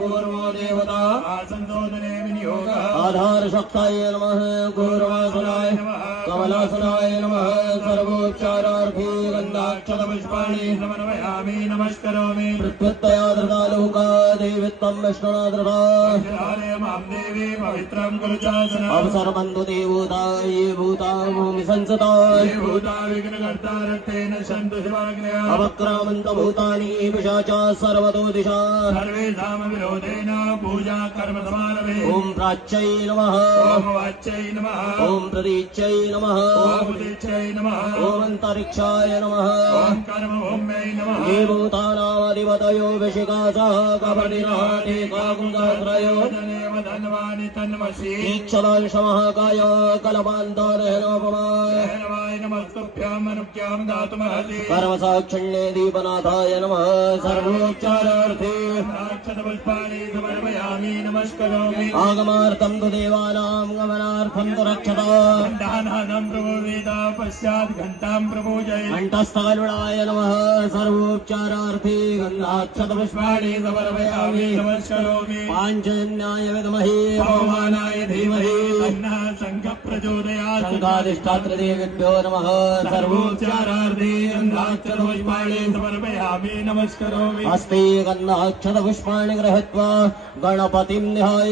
कूर्मो देवता संशोधने विनियोग आधार शक्ताय नमः कूर्मासनाय कमलासनाय नमः सर्वोच्चारार्थी गन्धाक्षत पुष्पाणि समर्पयामि नमस्करोमि प्रत्युत्तया धृतालोका देवित्वं विष्णुना धृता मां देवी पवित्रं कुरुचासन अवसरबन्धु देवता ये भूता भूमि संसता भूता विघ्नकर्ता रक्तेन सन्तु शिवाग्नया अवक्रामन्त भूतानि पिशाचा सर्वतो दिशा सर्वेषां विरोधेन पूजा कर्म समारभे ॐ प्राच्यै नमः ॐ वाच्यै नमः ॐ प्रतीच्यै नमः ॐ उदिच्यै नमः ॐ अन्तरिक्षाय नमः ॐ कर्म भूम्यै नमः ये भूतानामधिपतयो विशिखासः कपटिनः ते काकुङ्गात्रयो देव धन्वानि तन्मसि तीक्षणांशमहाकाय कलपान्तोदयनोपमाय नमाय नमस्तुभ्यां मनुभ्यां दातुमर्हसि सर्वसाक्षिण्ये दीपनाथाय नमः सर्वोच्चारार्थे पुष्पाणि समर्पयामि नमस्करोमि आगमार्थं तु देवानां गमनार्थं तु रक्षता घण्टानादं प्रभो वेदा पश्चात् घण्टां प्रपूजय घण्टस्थालुणाय नमः सर्वोच्चारार्थे गन्धाक्षतपुष्पाणि समर्पयामि नमस्करोमि पाञ्चजन्याय विद्महे पवमानाय धीमहि तन्नः शङ्खः प्रचोदयात् शङ्काधिष्ठात्रदेवेभ्यो नमः सर्वोच्चारार्थे गन्धाक्षतपुष्पाणि समर्पयामि नमस्करोमि हस्ते गन्धाक्षतपुष्पाणि गृहीत्वा गणपतिं ध्यायेत्